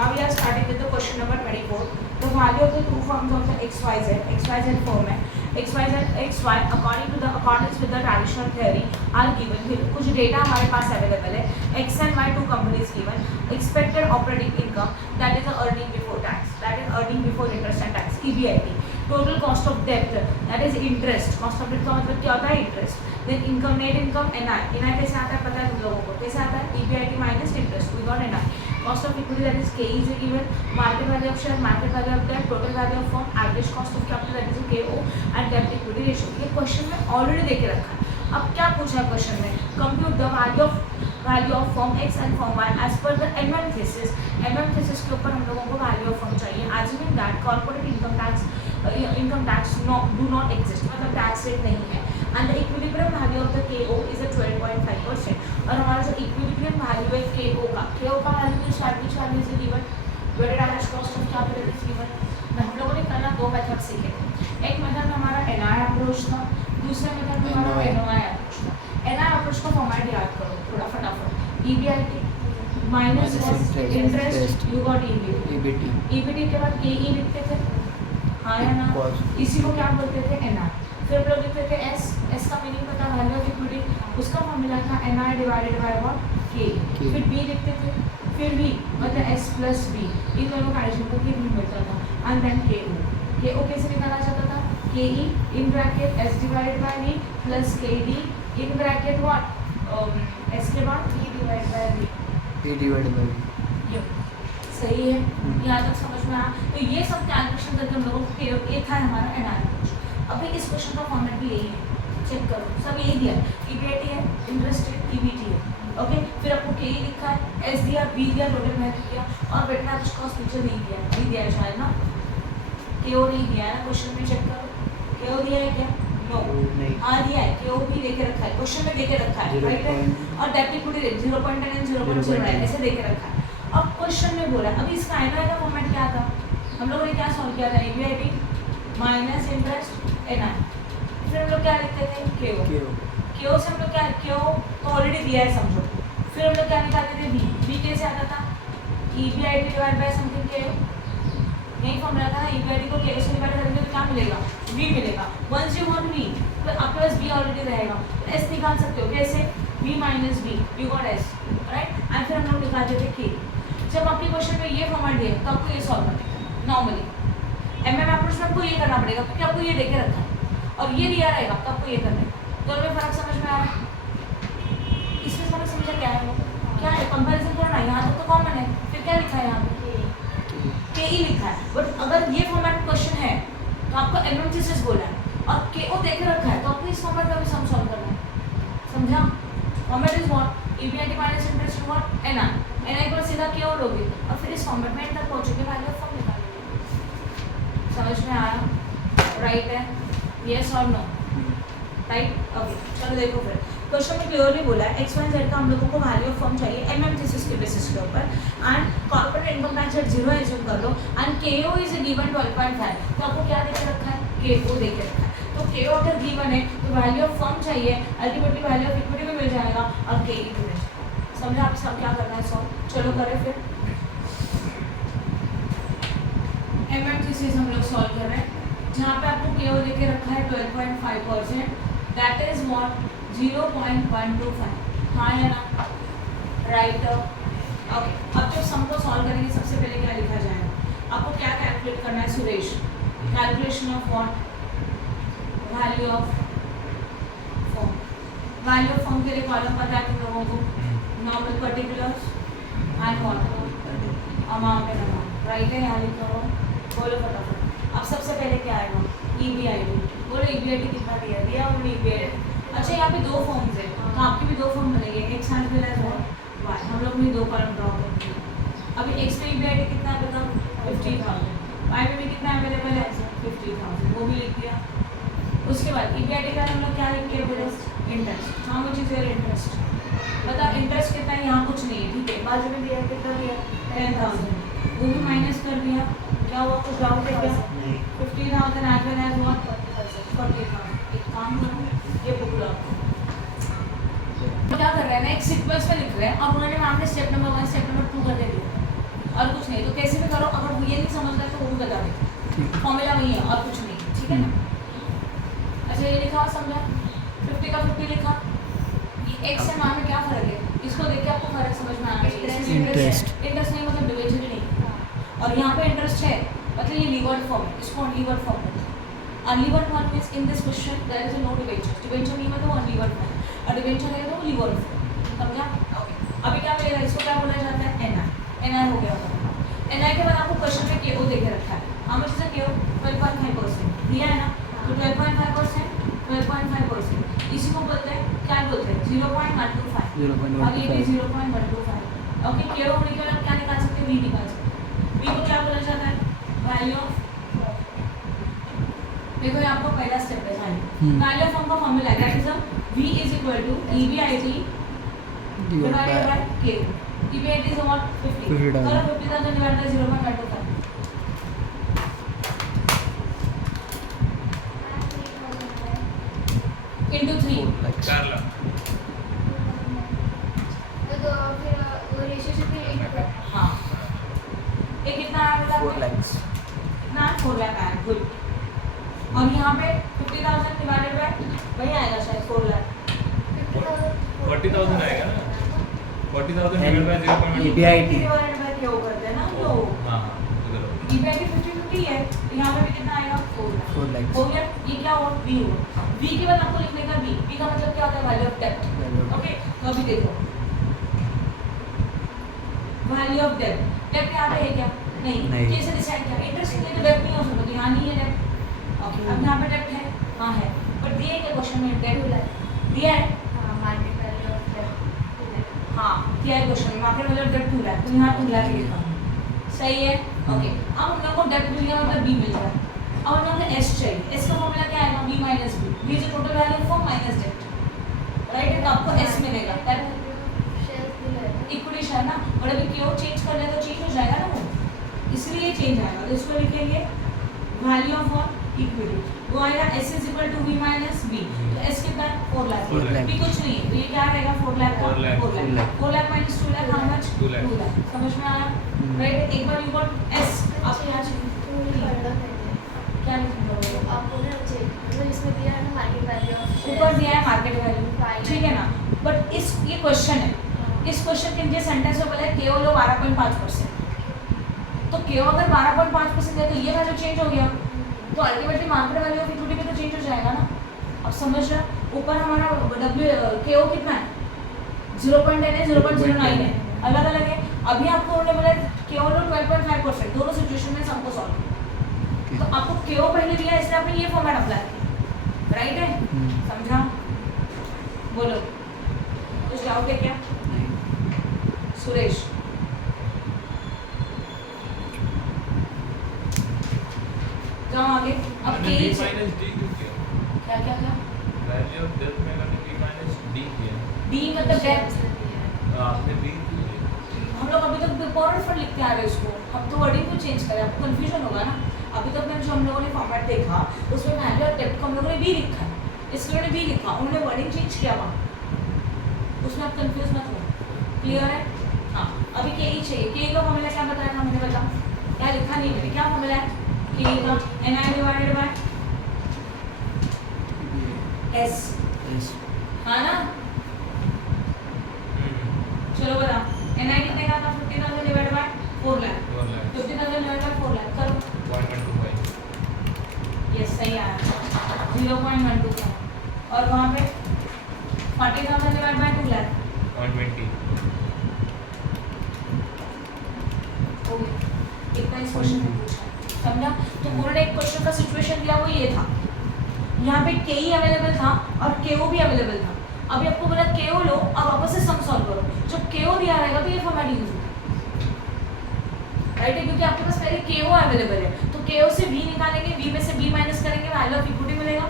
Now we are starting with the question number 24. The value of the two forms of the XYZ form है XYZ XY according to the accordance with the traditional theory are given. फिर कुछ data हमारे पास available है. X and Y two companies given. Expected operating income, that is the earning before tax, that is earning before interest and tax, EBIT. Total cost of debt, that is interest. Cost of debt का मतलब क्या होता है? Interest. Then income, net income, NI. NI कैसे आता है पता है तुम लोगों को? कैसे आता है? EBIT minus interest. We got NI. Cost of equity, that is K is given. Market value of share, market value of debt, total value of firm, average cost of capital, that is KO, and debt equity ratio. ये question में already देके रखा है. अब क्या पूछा है question में? Compute the value of firm X and firm Y as per the MM thesis. MM thesis के ऊपर हम लोगों को value of firm चाहिए. Assuming that corporate income tax do not exist, मतलब tax rate नहीं है. And the equilibrium value of the KO is at 12.5%. और हमारा जो equilibrium value है KO का value is given. Weighted average cost of capital is given. हम लोगों ने करना दो मेथड सीखे थे. एक मेथड में हमारा NI अप्रोच था, दूसरे मेथड में हमारा NOI अप्रोच था. NI अप्रोच का फॉर्मेट याद करो थोड़ा फटाफट. EBIT minus interest, you got EBIT. EBIT के बाद KE लिखते थे, हाँ या ना? इसी को क्या बोलते थे? NI. फिर हम लोग लिखते थे S का मीनिंग पता, वैल्यू ऑफ इक्विटी, उसका फॉर्मूला था NI divided by what? K. फिर B लिखते थे, फिर V मतलब S प्लस B, इन दोनों का एडिशन करके B मिलता था. एंड देन KO कैसे निकाला जाता था? KE in bracket S divided by V plus KD in bracket what? S के बाद E डिवाइडेड बाय V. ये सही है, यहाँ तक समझ में आया? तो ये सब कैलकुलेशन करके हम लोगों को ये था हमारा NI. अभी इस क्वेश्चन का फॉर्मेट भी यही है, चेक करो, सब यही दिया है. EBIT है, इंटरेस्ट है, EBT है. ओके, फिर आपको KE लिखा है, S दिया, B दिया, टोटल मैथ किया, और वेटेड एवरेज कॉस्ट नीचे नहीं दिया है, नहीं दिया है शायद ना, KO नहीं दिया है ना क्वेश्चन में, चेक करो. KO दिया है क्या? नो. हाँ दिया है, KO भी देके रखा है, क्वेश्चन में देके रखा है, राइट है. और डेट इक्विटी रेट 0.10 एंड 0.09 ऐसे देके रखा है. अब क्वेश्चन में बोला, अभी इसका NI का फॉर्मेट क्या था? हम लोगों ने क्या सॉल्व किया था? EBIT minus interest NI. फिर हम लोग क्या लिखते थे? KO से हम लोग क्या, KO तो ऑलरेडी दिया है समझो. फिर हम लोग क्या निकालते थे? B कैसे आता था? EBIT divide by something KO. यही फॉर्मूला था ना, EBIT को KO से डिवाइड करेंगे तो क्या मिलेगा? V मिलेगा. वंस यू वांट V तो आपके पास B ऑलरेडी रहेगा, तो S निकाल सकते हो कैसे? V minus V, you got S, right. And फिर हम लोग निकालते थे K. जब आपके क्वेश्चन में ये फॉर्मेट दिए तो आपको ये सॉल्व करना है नॉर्मली. MM अप्रोच में आपको ये करना पड़ेगा क्योंकि आपको ये देके रखा है और ये दिया रहेगा तो आपको ये करना है. दोनों में फर्क समझ में आ रहा है? इसमें फर्क समझा क्या है? वो क्या है? कंपैरिजन करना. यहाँ तक तो कॉमन है. फिर क्या लिखा है यहाँ पे? KE लिखा है. बट अगर ये फॉर्मेट क्वेश्चन है तो आपको MM थीसिस बोला है और KO देके रखा है तो आपको इस फॉर्मेट में भी सम सॉल्व करना है. समझा? Format is what? EBIT minus interest what? NI को सीधा KO लोगे और फिर इस फॉर्मेट में तक पहुंचोगे, वैल्यू ऑफ फॉर्म निकालोगे. समझ में आया? राइट है? यस और नो? राइट. ओके, चलो देखो फिर क्वेश्चन में क्लियरली बोला है XYZ का हम लोगों को वैल्यू ऑफ फर्म चाहिए MM थीसिस के बेसिस के ऊपर. And corporate income tax rate 0 assume कर लो एंड KO इज गिवन 12.5. तो आपको क्या देके रखा है? KO देके रखा है. तो KO अगर गिवन है तो वैल्यू ऑफ फर्म चाहिए, अल्टीमेटली वैल्यू ऑफ इक्विटी भी मिल जाएगा और KE भी मिल जाएगा. समझा आप सब क्या करना है? सॉल्व. चलो करें फिर. MM थीसिस हम लोग सॉल्व कर रहे हैं जहाँ पे आपको KO देके रखा है 12.5%, दैट इज व्हाट? 0.125. हाँ या ना? राइट. ओके, अब जब सम को सॉल्व करेंगे सबसे पहले क्या लिखा जाएगा? आपको क्या कैलकुलेट करना है Suresh? Calculation of what? Value of firm. Value of firm के लिए कॉलम पता है तुम लोगों को? Normal, particulars and what? Amount and amount. Right है? यहाँ लिखा हो, बोलो फटाफट. अब सबसे पहले क्या आएगा? EBIT. बोलो EBIT कितना दिया और EBIT. अच्छा, यहाँ पे दो फॉर्म्स है तो आपके भी दो फॉर्म बनेंगे, X एंड फिर Y. हम लोग भी दो कॉलम ड्रॉ करेंगे. अभी X पे EBIT कितना है बताओ? 50,000. Y में भी कितना अवेलेबल है? 50,000. वो भी लिख दिया. उसके बाद EBIT का हम लोग क्या लिखेंगे? बोलो इंटरेस्ट. हाँ मुझे ज़रा इंटरेस्ट बताओ. इंटरेस्ट कितना है? यहाँ कुछ नहीं है, ठीक है. बाजू में दिया कितना दिया? 10,000. वो भी माइनस कर दिया. क्या हुआ? कुछ डाउट है क्या? 50,000 एज वेल एज व्हाट? 40,000. एक काम करो, ये बुक लो. क्या कर रहे हैं ना, एक सीक्वेंस में लिख रहे हैं और उन्होंने मैम ने स्टेप नंबर 1 स्टेप नंबर 2 कर दे दिया और कुछ नहीं. नहीं तो कैसे भी करो, अगर वो ये नहीं समझ रहा तो वो भी बता दे, फॉर्मूला वही है और कुछ नहीं, ठीक है ना। अच्छा ये लिखा समझा, 50 का 50 लिखा, ये x से मान में क्या फर्क है, इसको देख के आपको फर्क समझ में आना चाहिए। इंटरेस्ट नहीं मतलब डिविजन नहीं, और यहाँ पे इंटरेस्ट है मतलब ये लीवर्ड फॉर्म है, इसको अनलीवर्ड फॉर्म है। Unlevered form means in this question there is no debenture, debenture नहीं मतलब अनलीवर्ड फॉर्म, और डिवेंचर है तो लीवर्ड फॉर्म, समझा। ओके अभी क्या मिलेगा, इसको क्या बोला जाता है, एनआई हो गया होगा। एनआई के बाद आपको क्वेश्चन में केओ दे के रखा है, हाउ मच इज द केओ, 12.5% दिया है ना, तो 12.5%, 12.5% इसी को बोलते हैं, क्या बोलते हैं 0.125, और ये भी 0.125। ओके केओ होने के बाद क्या निकाल सकते हैं, वी निकाल सकते हैं। वी को क्या बोला जाता है, वैल्यू ऑफ, देखो ये आपको पहला स्टेप है वैल्यू, वैल्यू ऑफ फॉर्म का फॉर्मूला है, that is v is equal to EBIT divided by k, EBIT is what 50, चलो 50,000 डिवाइडेड बाय 0.125 into 3 4 लाख। तो फिर वो रेशियो से फिर हाँ ये कितना आया, 4 लाख। कितना 4 लाख आया, गुड। और यहाँ पे 50,000 डिवाइडेड बाय वही आएगा शायद 4 लाख, 40,000 आएगा ना, 40,000 divide by 0.1 EBIT divided bye क्या करते हैं ना तो हां उधर EBIT 50-50 है, तो यहाँ पे भी कितना आएगा 4 लाख 4 हो lakhs गया। ये क्या हुआ, v हुआ, v के बाद आपको लिखने का v का मतलब क्या होता है, वैल्यू ऑफ डेब्ट। ओके तो अभी देखो वैल्यू ऑफ डेब्ट, डेब्ट यहाँ पे है क्या, नहीं कैसे डिसाइड किया, इंटरेस्ट के लिए तो डेब्ट नहीं हो सकता, तो यहाँ नहीं है डेब्ट। ओके अब यहाँ पे डेब्ट है, हाँ है, बट दिए क्या क्वेश्चन में डेब्ट दिया है, मार्केट वैल्यू ऑफ डेब्ट, हाँ दिया है क्वेश्चन में, मार्केट वैल्यू ऑफ डेब्ट 2 लाख, तो यहाँ 2 लाख लिखा, सही है। ओके अब हम लोग को डेब्ट मिल गया मतलब b मिल गया, अब हम लोग को s चाहिए, s का फॉर्मूला क्या आएगा, b minus b, b is total value for minus डेब्ट, राइट है, तो आपको s मिलेगा, दैट इक्विटी शेयर ना, और अभी क्यों चेंज कर ले तो चेंज हो जाएगा ना वो, इसलिए चेंज आएगा, तो इसको लिखेंगे वैल्यू ऑफ व्हाट इक्विटी, वो आएगा s is equal to v minus b, तो s कितना है 4 लाख, 4 लाख। b कुछ नहीं है, तो ये क्या रहेगा 4 लाख का 4 lakh. 4 lakh minus 2 lakh, how much 2 lakh. 2 lakh, समझ में आया, राइट। एक बार यू गॉट s, आपके यहाँ से क्या लिखेंगे, आपको ना चेक इसमें दिया है ना मार्केट वैल्यू ऑफ ऊपर दिया है मार्केट वैल्यू, ठीक है ना, बट इस ये क्वेश्चन है, इस क्वेश्चन के लिए सेंटेंस में बोला है केवल 12.5%, तो केवल अगर 12.5% है तो ये वैल्यू चेंज हो गया, तो ultimately market value of equity भी तो चेंज हो जाएगा ना। अब समझ रहे हो, ऊपर हमारा केओ कितना है 0.10 है, 0.09 है, अलग अलग है। अभी आपको उन्होंने बोला केवल 12.5%, दोनों सिचुएशन में हमको सॉल्व किया, तो आपको केओ पहले दिया इसलिए आपने ये फॉर्मेट अप्लाई किया, राइट है, समझा, बोलो कुछ डाउट है क्या सुरेश? जाओ आगे, अब मैंने के b माइनस d क्यों किया, क्या क्या क्या वैल्यू ऑफ डेब्ट में मैंने b माइनस d किया, डी मतलब डेब्ट, आपने b किया, हम लोग अभी तक बिफोर फॉर लिखते आ रहे हैं उसको, अब तो वर्डिंग को चेंज करें, आपको कंफ्यूजन होगा ना। अभी तक में जो हम लोगों ने फॉर्मेट देखा उसमें वैल्यू ऑफ डेब्ट को हम लोगों ने बी लिखा है, इसके उन्होंने बी लिखा, उन्होंने वर्डिंग चेंज किया वहाँ, उसमें आप कंफ्यूज मत हो, क्लियर है। हाँ अभी के ही चाहिए, के का फॉर्मूला क्या बताया था मैंने, बता क्या लिखा नहीं मैंने, क्या फॉर्मूला है के का, NI डिवाइडेड बाय S, हाँ ना, चलो बता NI कितने का था, 50,000 divided by 4 lakh, 50,000 divided by 4 lakh करो, 0.125, यस सही आया 0.125, और वहाँ पे 40,000 डिवाइड बाय 2 लाख 120, हो गया, इतना इस क्वेश्चन में पूछा, समझा। तो उन्होंने एक क्वेश्चन का सिचुएशन दिया, वो ये था, यहाँ पे के ही अवेलेबल था और केओ भी अवेलेबल था, अभी आपको बोला केओ लो, अब वापस से सम सॉल्व करो, जब केओ दिया रहेगा तो ये फॉर्मेट यूज होगा, राइट है, क्योंकि आपके पास पहले केओ अवेलेबल है, तो केओ से v निकालेंगे, v में से b माइनस करेंगे, वैल्यू ऑफ इक्विटी मिलेगा,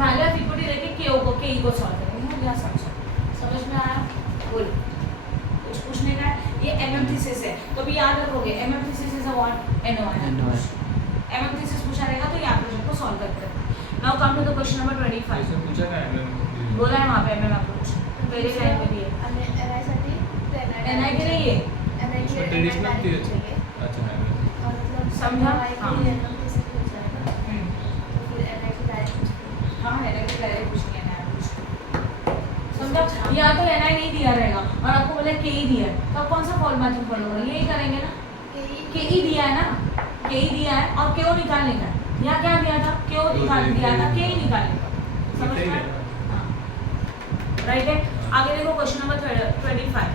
वैल्यू ऑफ इक्विटी लेके केओ को के को सॉल्व करेंगे, हो गया समझ में आया, बोल कुछ पूछने का है, ये MM थीसिस है, तो भी याद रखोगे MM thesis is a what NOI, MM thesis पूछा रहेगा तो ये आप प्रोजेक्ट को सॉल्व करते हैं। Now come to the question number 25, इसमें पूछा था MM, बोला है वहाँ पे MM अप्रोच पहले लाइन में भी है, NI साठी तो NI के लिए ये उसमें ट्रेडिशनल थी, अच्छा है समझा? हाँ। तो फिर NI डायरेक्ट हाँ है ना, डायरेक्ट कुछ नहीं है कुछ, समझा? या तो NI नहीं दिया रहेगा और आपको बोले KE दिया है, तो आप कौन सा फॉर्मेट फॉलो करेंगे? यही करेंगे ना, KE दिया है ना, KE दिया है और KO निकालने का है। यहाँ क्या दिया था? KO निकाल दिया था, KE निकालने का, समझ में आया? हाँ, राइट है। आगे देखो question number 25।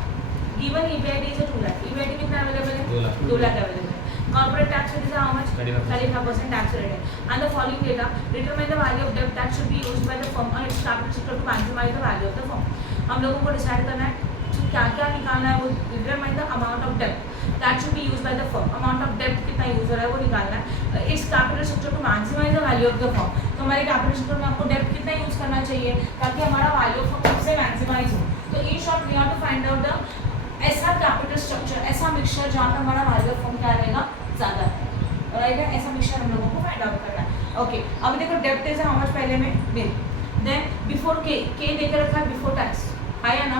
Given EBIT is 2 lakh, EBIT कितना अवेलेबल है? 2 लाख। 2 लाख अवेलेबल है। Corporate tax rate is how much? 35% tax rate है। And the following data determine the value of डेब्ट that should be used by the firm on its capital structure to maximize the value of the firm. हम लोगों को decide करना है क्या क्या निकालना है, वो डिटरमाइन द अमाउंट ऑफ डेब्ट that should be used by the firm. Amount of डेब्ट कितना यूज हो रहा है वो निकालना है। It's capital structure to maximize the value of the firm. तो हमारे कैपिटल स्ट्रक्चर में आपको डेब्ट कितना यूज करना चाहिए ताकि हमारा वैल्यू ऑफ फर्म सबसे मैक्सिमाइज हो। तो in short we have to find out the ऐसा कैपिटल स्ट्रक्चर, ऐसा मिक्सचर जहाँ पर हमारा वैल्यू ऑफ फर्म क्या रहेगा, ज़्यादा है, राइट है। ऐसा मिक्सचर हम लोगों को फाइंड आउट करना है। ओके, अब देखो डेब्ट इज हाउ मच पहले में मिल, देन बिफोर के देकर रखा है बिफोर टैक्स, आया ना,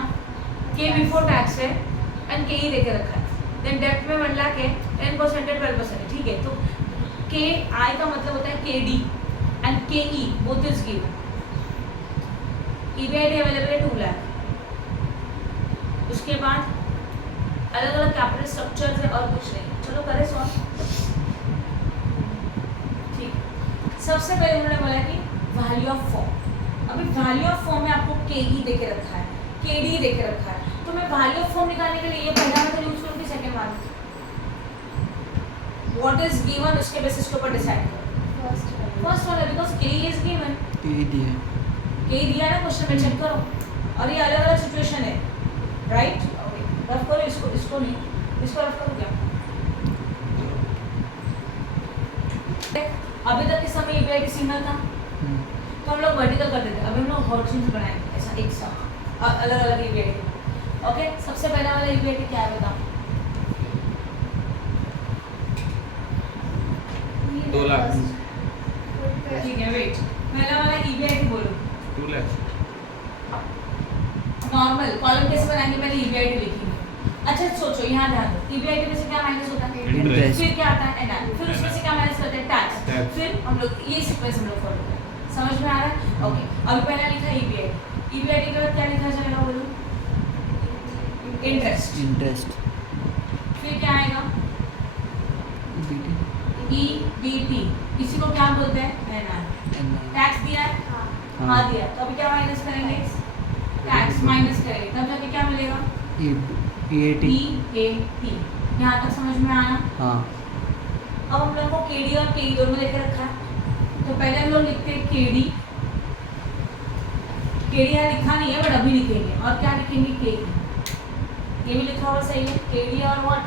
के बिफोर टैक्स है एंड के ही देकर रखा है। देन डेब्ट में 1 लाख है, 10% है 12% है, ठीक है। तो के आई का मतलब होता है KD and KE both is given. EBIT available है 2 लाख। उसके बाद अलग अलग कैपिटल स्ट्रक्चर्स है और कुछ नहीं। चलो करें सॉल्व। ठीक, सबसे पहले उन्होंने बोला कि वैल्यू ऑफ फॉर्म। अभी वैल्यू ऑफ फॉर्म में आपको KE देके रखा है, KD देके रखा है, तो मैं वैल्यू ऑफ फॉर्म निकालने के लिए ये पहला मेथड यूज करूँ कि सेकंड वाला? व्हाट इज गिवन उसके बेसिस के ऊपर डिसाइड करो। फर्स्ट वाला, बिकॉज KE इज गिवन, ये दिया KE दिया ना क्वेश्चन में, चेक करो। और ये अलग अलग सिचुएशन है, राइट। रफ करो इसको, इसको नहीं, इसको रफ करो क्या? अभी तक इस समय EBIT सिंगल था तो हम लोग वर्टिकल करते थे, अभी हम लोग हॉरिजॉन्टल बनाएंगे ऐसा एक साथ अलग अलग EBIT। ओके, सबसे पहला वाला EBIT क्या है बताओ? 2 लाख। ठीक है, वेट, पहला वाला EBIT बोलो। 2 लाख। नॉर्मल कॉलम कैसे बनाएंगे, पहले EBIT लिखेंगे। अच्छा सोचो, यहाँ ध्यान दो, EBIT में से क्या माइनस होता है? इंटरेस्ट। फिर क्या आता है? NI। फिर उसमें से क्या माइनस करते हैं? टैक्स। टैक्स। फिर हम लोग ये सीक्वेंस हम लोग फॉलो करें। समझ में आ रहा है? ओके, अभी पहला लिखा EBIT। EBIT के बाद क्या लिखा जाएगा बोलो? इंटरेस्ट। इंटरेस्ट फिर क्या आएगा? EBT। इसी को क्या बोलते हैं? NI। टैक्स दिया है? हाँ दिया। तो अभी क्या माइनस करेंगे? टैक्स माइनस करेंगे, तब जाके क्या मिलेगा? EAT। यहाँ तक समझ में आया? हाँ अब हम लोग को KD और KE दोनों लेके रखा है, तो पहले हम लोग लिखते हैं KD यहाँ लिखा नहीं है बट अभी लिखेंगे। और क्या लिखेंगे? KE। ये भी लिखा हुआ सही है, KD और व्हाट?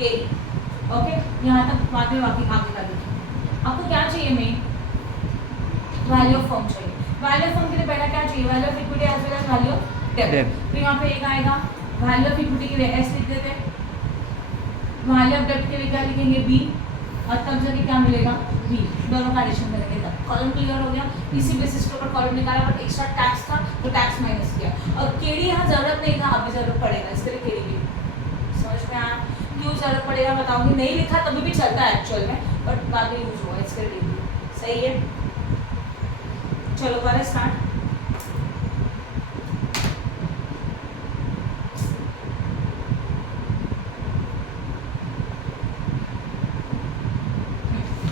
KE। ओके, यहाँ तक बाद में बाकी आगे का लिखेंगे। आपको क्या चाहिए? मेन वैल्यू ऑफ फर्म चाहिए। वैल्यू ऑफ फर्म के लिए पहला क्या चाहिए? Value of equity as well as value of डेब्ट। फिर यहाँ पे एक आएगा वैल्यू ऑफ इक्विटी के लिए S लिख देते हैं, वैल्यू ऑफ डेब्ट के लिए क्या लिखेंगे? B, और तब जाके क्या मिलेगा? B। दोनों का एडिशन करेंगे तब कॉलम क्लियर हो गया। इसी बेसिस के ऊपर कॉलम निकाला, बट एक्स्ट्रा टैक्स था तो टैक्स माइनस किया। और KD यहाँ जरूरत नहीं था, अभी जरूरत पड़ेगा, इसके लिए KD भी। समझ में आया? क्यों जरूरत पड़ेगा बताऊंगी। नहीं लिखा तभी भी चलता है एक्चुअल में, बट बाद में यूज हुआ इसके लिए। सही है, चलो करें स्टार्ट।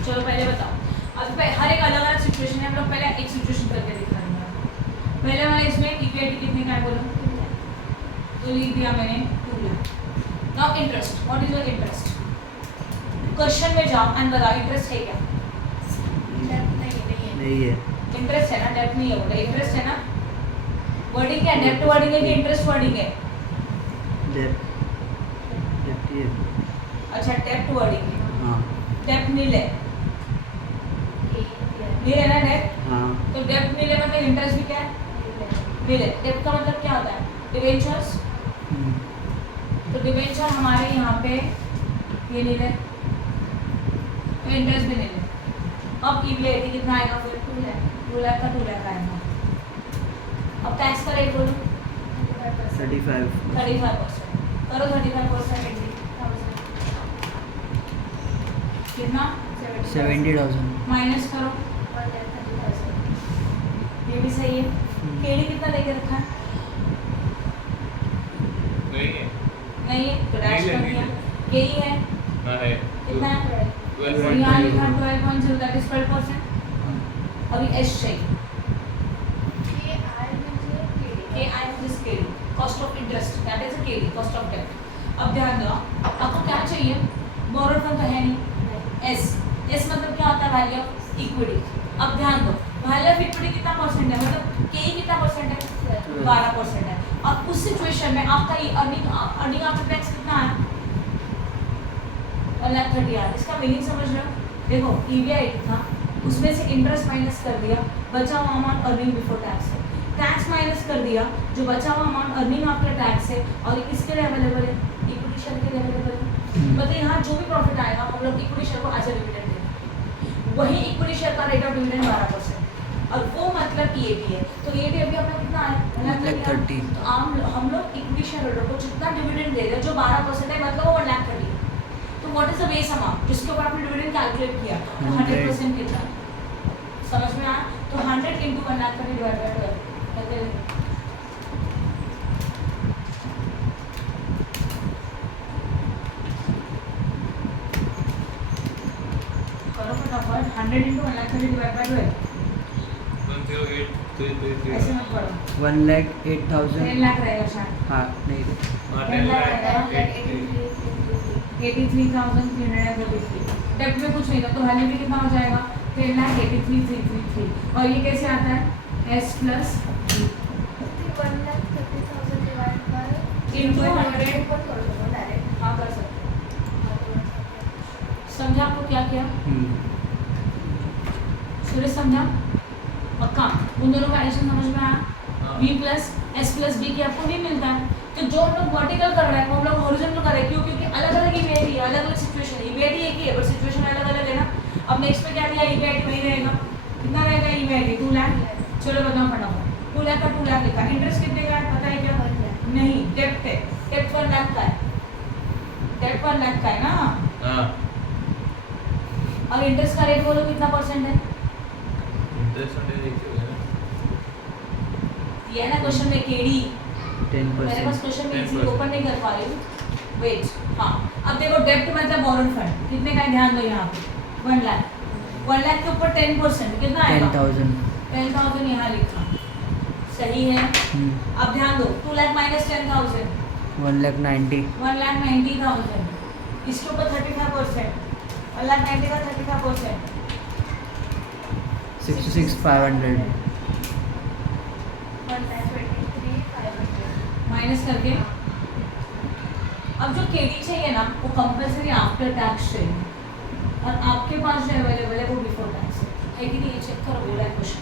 चलो पहले बताओ, अब हर एक अलग अलग सिचुएशन है, हम लोग पहले एक सिचुएशन करके दिखाएंगे। पहले वाले इसमें EBIT कितने का है बोलो? तो लिख दिया मैंने 2 lakh. Now interest, what is your interest? Question में जाओ एंड बताओ इंटरेस्ट है क्या? नहीं है। इंटरेस्ट है ना, डेब्ट नहीं है। बोला इंटरेस्ट है ना। वर्डिंग क्या? डेब्ट वर्डिंग है कि इंटरेस्ट वर्डिंग है? डेब्ट ये। अच्छा, डेब्ट वर्डिंग है। हाँ डेब्ट नील है, नील है ना डेब्ट? हाँ तो डेब्ट नील है मतलब इंटरेस्ट भी क्या है? नील है। डेब्ट का मतलब क्या होता है? डिबेंचर्स। तो डिबेंचर हमारे यहाँ पे ये नील है, तो इंटरेस्ट भी नील है। अब EBIT कितना आएगा फिर? 2 लाख का 2 लाख आएगा। अब टैक्स का रेट बोलो? 35। 35%। करो 35% एग्री। कितना 70,000. माइनस करो 1,30,000. ये भी सही है केडी कितना लेके रखा है नहीं है नहीं है तो डैश नहीं है, कर नहीं दिया है। यही है ना है कितना है 12 और यहाँ लिखा 12.0 दैट इज 12%. अभी एस चाहिए के आई this KD cost of interest that is a KD cost of debt. अब ध्यान दो आपको क्या चाहिए बोरोड फंड तो है नहीं एस एस मतलब क्या होता है वैल्यू ऑफ इक्विटी. अब ध्यान दो वैल्यू ऑफ इक्विटी कितना परसेंट है मतलब के कितना परसेंट है 12% है. अब उस सिचुएशन में आपका अर्निंग आफ्टर टैक्स कितना है 1,30,000. इसका मीनिंग समझ रहे हो देखो ईबीआई था उसमें से इंटरेस्ट माइनस कर दिया बचा हुआ अमाउंट अर्निंग बिफोर टैक्स है. टैक्स माइनस कर दिया जो बचा हुआ अमाउंट अर्निंग आफ्टर टैक्स है और ये किसके लिए अवेलेबल है इक्विटी शेयर के लिए अवेलेबल है. मतलब यहाँ जो भी प्रॉफिट आएगा हम लोग इक्विटी शेयर को एज अ डिविडेंड देंगे. वही इक्विटी शेयर का रेट ऑफ डिविडेंड 12% और वो मतलब ईएटी है. तो ईएटी अभी अपना कितना है 1,30,000. तो हम लोग इक्विटी शेयर होल्डर को जितना डिविडेंड दे रहे हैं जो 12% है मतलब वो 1,30,000. तो what is the base amount जिसके ऊपर आपने डिविडेंड कैलकुलेट किया तो 100% कितना समझ में आया. तो 100 into 1,30,000 डिवाइड बाय 12 कहते हैं करो फटाफट 100 into 1,30,000 डिवाइड बाय 12 108,333 ऐसे मत पढ़ो 1,08,000. 10 लाख रहेगा शायद हाँ नहीं थे. 83,333. डेब्ट में कुछ नहीं था तो वैल्यू भी कितना हो जाएगा 10,83,333. और ये कैसे आता है एस प्लस into 100 हाँ कर सकते समझा आपको क्या किया सूर्य समझा पक्का उन दोनों का एडिशन समझ में आया. v plus S plus B की आपको नहीं मिलता है तो जो हम लोग वर्टिकल कर रहे हैं वो हम लोग हॉरिजॉन्टल कर रहे हैं क्यों क्योंकि अलग अलग ईबीआईटी है अलग अलग सिचुएशन है. ईबीआईटी एक ही है पर सिचुएशन अलग अलग है ना. अब नेक्स्ट में क्या दिया ईबीआईटी वही रहेगा कितना रहेगा ईबीआईटी 2 लाख. चलो बताओ फटाफट 2 लाख का 2 लाख लिखा. इंटरेस्ट कितने का है पता है क्या नहीं डेब्ट है डेब्ट 1 लाख का है डेब्ट 1 लाख का है ना. हां और इंटरेस्ट का रेट बोलो कितना परसेंट है इंटरेस्ट रेट देखिए ये है ना क्वेश्चन में केडी 10%. मेरे पास क्वेश्चन में इजी 10%. ओपन नहीं कर पा रही हूँ वेट. हाँ अब देखो डेब्ट मतलब बोरोड फंड कितने का है ध्यान दो यहाँ पे 1 लाख 1 लाख के ऊपर 10% कितना आएगा 10,000. 10,000 यहाँ लिखा सही है. अब ध्यान दो 2 लाख माइनस 10,000 1,90,000. 1,90,000 इसके ऊपर 35% 1,90,000 का 35% 66,500. माइनस करके अब जो केडी चाहिए ना वो कंपल्सरी आफ्टर टैक्स चाहिए और आपके पास जो अवेलेबल है वो बिफोर टैक्स है कि नहीं ये चेक करो बोला है क्वेश्चन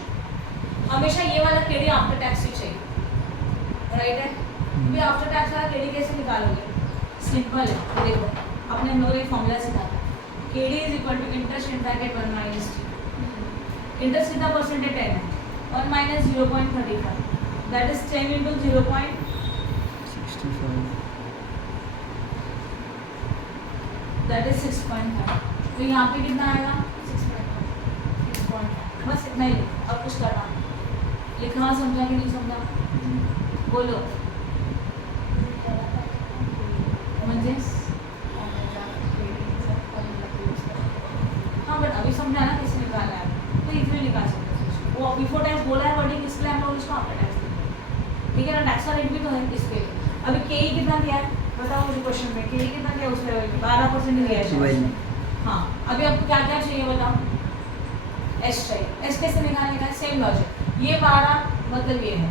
हमेशा ये वाला केडी आफ्टर टैक्स ही चाहिए राइट है. अभी आफ्टर टैक्स वाला केडी कैसे निकालोगे सिंपल है देखो अपने हम लोग एक फॉर्मूला सिखाता है KD is equal to interest in bracket 1 minus T. Interest कितना परसेंट है 10 है 1 minus 0.35 that is 10 into 0.65 that is 6.5 तो यहाँ पे कितना आएगा 6.5 बस इतना ही अब कुछ करना लिखा समझा कि नहीं समझा बोलो म्हणजे हाँ बट अभी समझा ना कैसे निकालना है तो इजीली निकाल सकते हैं वो बिफोर टैक्स बोला है वर्डिंग इसलिए हम लोग इसको आफ्टर टैक्स ठीक है ना. टैक्स का रेट भी तो है इस पे. अभी के कितना दिया है बताओ मुझे क्वेश्चन में के कितना दिया उस लेवल पे 12% दिया है शायद. हाँ अभी आपको क्या क्या चाहिए बताओ एस चाहिए. एस कैसे निकालने का सेम लॉजिक ये 12 मतलब ये है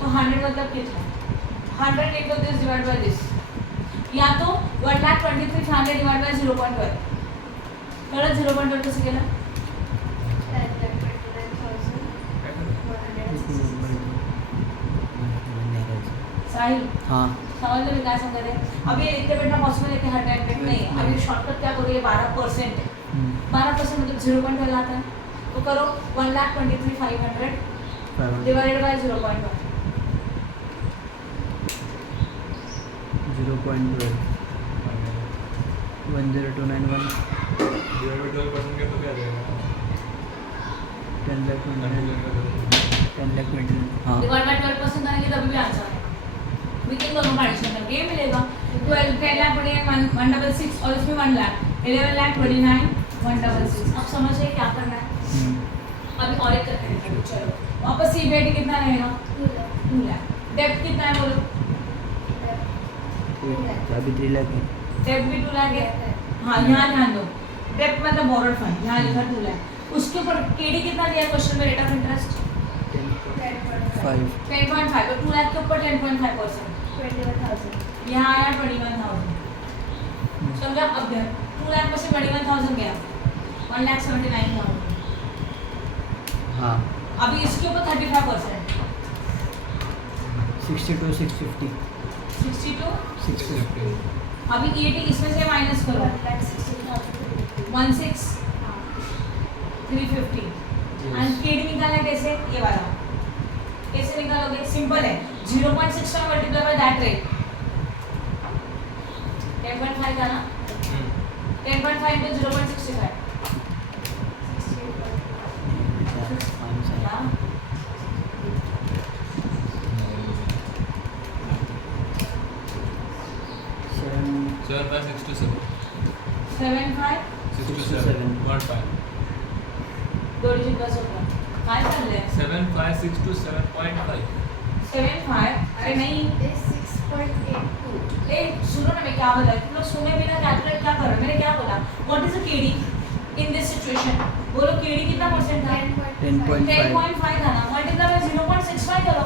तो 100 मतलब कितना 100 into this divided by this या तो 1,23,500 डिवाइड बाय 0.12 कळत 0.12 कसं केलं साहिल हाँ समझ लो मैं क्या समझ रहे अभी ये लिखते बैठना पॉसिबल है कि हर टाइम पे नहीं अभी शॉर्टकट क्या करोगे 12% है 12% मतलब 0.12 आता है तो करो 1,23,500 डिवाइडेड बाय 0.1 0.12 10291 डिवाइड बाय 12% के तो क्या आ जाएगा 10 lakh 20 हाँ डिवाइड बाय 12% करेंगे तभी भी आंसर आएगा मीटिंग दोनों का एडिशन करके ये मिलेगा 12 10 लाख बढ़िया 166 और इसमें 1 लाख 11 लाख 29 166 अब समझिए क्या करना है अभी और एक करते हैं चलो वापस सीबीआईटी कितना रहेगा 2 लाख डेब्ट कितना है बोलो अभी 3 lakh है डेब्ट भी 2 लाख है हाँ यहाँ ध्यान दो डेब्ट मतलब बोरोड फंड यहाँ लिखा 2 लाख उसके ऊपर केडी कितना दिया क्वेश्चन में रेट ऑफ इंटरेस्ट 5 10.5 तो 2 लाख के ऊपर 10.5% 21,000 यहाँ आया 21,000 समझा अब ध्यान 2 लाख में से 21,000 गया 1,79,000 हाँ अभी इसके ऊपर 35% 62 650 62 650 अभी EAT इसमें से माइनस करो 16 350 एंड KD निकालना है कैसे ये वाला कैसे निकालोगे सिंपल है 0.6 मल्टीप्लाई बाय दैट रेट 10.5 था ना 10.5 into 0.65 क्या 7 by 6 to 7 75 6 to 7 0.5 दो डिजिट प्लस होगा काय कर ले 7 5 6 to 7.5 75 अरे नहीं is 6.82 ए सुनो ना मैं क्या बोला तुम लोग सुने बिना कैलकुलेट क्या कर रहे हो मैंने क्या बोला what is the KD in this situation बोलो केडी कितना परसेंट था 10.5 10.5 था ना मल्टीप्लाई बाय 0.65 करो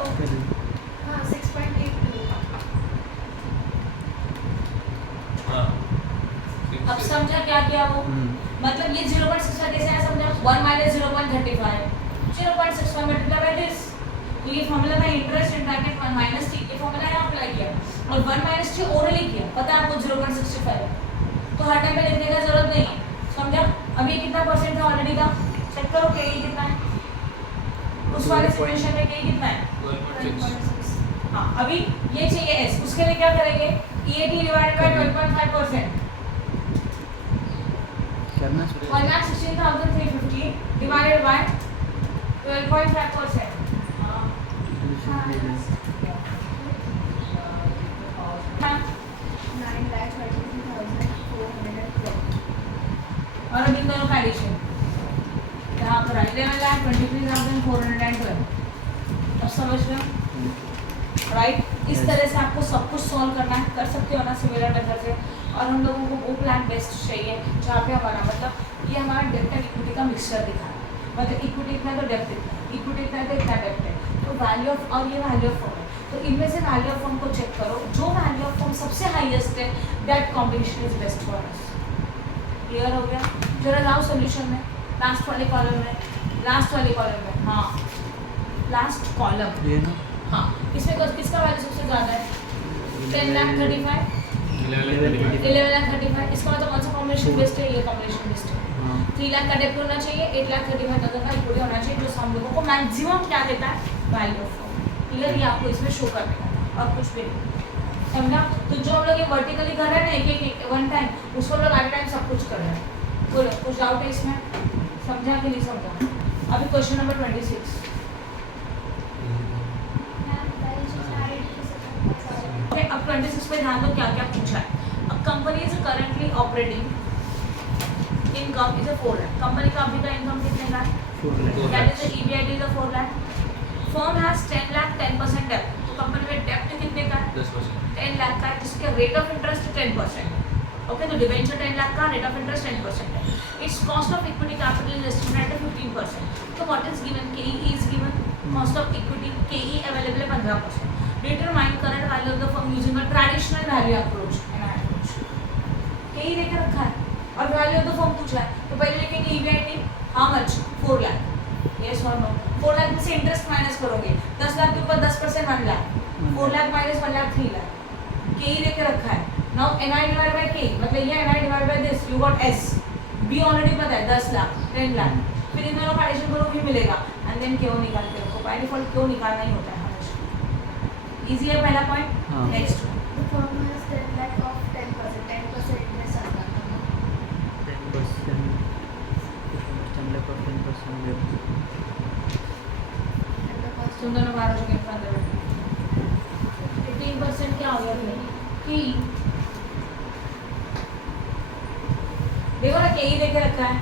हाँ 6.82 हां अब समझा क्या किया वो मतलब ये 0.65 कैसे आया समझा 1 minus 0.35 0.65 मल्टीप्लाई बाय दिस तो ये फॉर्मूला था interest in bracket 1 minus t ये फॉर्मूला यहाँ अप्लाई किया और 1 minus t ओरली किया पता है आपको 0.65 तो हर टाइम पे लिखने का जरूरत नहीं है समझा अब ये कितना परसेंट था ऑलरेडी था चेक करो के कितना है उस वाले सिचुएशन में के कितना है 12.6 हाँ अभी ये चाहिए s उसके लिए क्या करेंगे EAT डिवाइडेड बाय 12.5% करना 1,16,350 divided by 12.5%. और अब इन दोनों का एडिशन यहाँ पर 11,23,412 अब समझ रहे हो राइट इस तरह से आपको सब कुछ सॉल्व करना है कर सकते हो ना सिमिलर मेथड से और हम लोगों को वो प्लान बेस्ट चाहिए जहाँ पे हमारा मतलब ये हमारा डेब्ट एंड इक्विटी का मिक्सचर दिखा है मतलब इक्विटी इतना है तो डेब्ट इतना है इक्विटी इतना है तो इतना डेब्ट है तो वैल्यू ऑफ और ये वैल्यू ऑफ फॉर्म है तो इनमें से वैल्यू ऑफ फॉर्म को चेक करो जो वैल्यू ऑफ फॉर्म सबसे हाईएस्ट है that combination is best for us clear हो गया जरा जाओ सोल्यूशन में लास्ट वाले कॉलम में हाँ लास्ट कॉलम ये ना हाँ इसमें किसका वैल्यू सबसे ज़्यादा है 10,35 11,35 इसका मतलब कौन सा कॉम्बिनेशन बेस्ट है ये कॉम्बिनेशन बेस्ट है हाँ 3 लाख का डेब्ट होना चाहिए 8,35,000 का इक्विटी होना चाहिए जो हम लोगों को मैक्सिमम क्या देता है वैल्यू ऑफ फॉर्म क्लियर ये आपको इसमें शो करने का था और कुछ भी नहीं समझा तो जो हम लोग ये वर्टिकली कर रहे हैं ना एक वन टाइम उसको लोग एट टाइम सब कुछ कर रहे हैं बोलो कुछ डाउट है इसमें समझा कि नहीं समझा अभी क्वेश्चन नंबर 26 अब 26 पे ध्यान दो क्या क्या पूछा है अब company is currently operating income is 4 lakh company का अभी का इनकम कितने का है 4 lakh that is the EBIT is 4 lakh firm has 10 lakh 10% डेब्ट तो कंपनी में डेब्ट कितने का है 10% 10 लाख का है जिसके रेट ऑफ इंटरेस्ट 10% ओके तो डिबेंचर 10 लाख का रेट ऑफ इंटरेस्ट 10% है it's cost of equity capital is estimated 15% तो what is given KE is given cost of equity KE available है 15% determine current value of the firm using a traditional value approach KE देके रखा है और value of the firm पूछा है तो पहले लिखेंगे EBIT how much 4 lakh yes और नो 4 लाख में से इंटरेस्ट माइनस करोगे 10 लाख के ऊपर 10% 1 लाख 4 लाख माइनस 1 लाख 3 लाख KE देके रखा है now NI divide by KE मतलब ये NI divide by this you got S B already पता है 10 लाख 10 लाख फिर इन दोनों का एडिशन करो भी मिलेगा एंड देन क्यों निकालते हो बाय डिफॉल्ट क्यों निकालना ही होता है हमेशा इजी है पहला पॉइंट हाँ। Next The firm has 10 lakh of 10%. 10% interest आता है 10% तुम दोनों 12 सेकंड 15 मिनट 15% क्या हो गया फिर कि देखो ना के ही देखे रखा है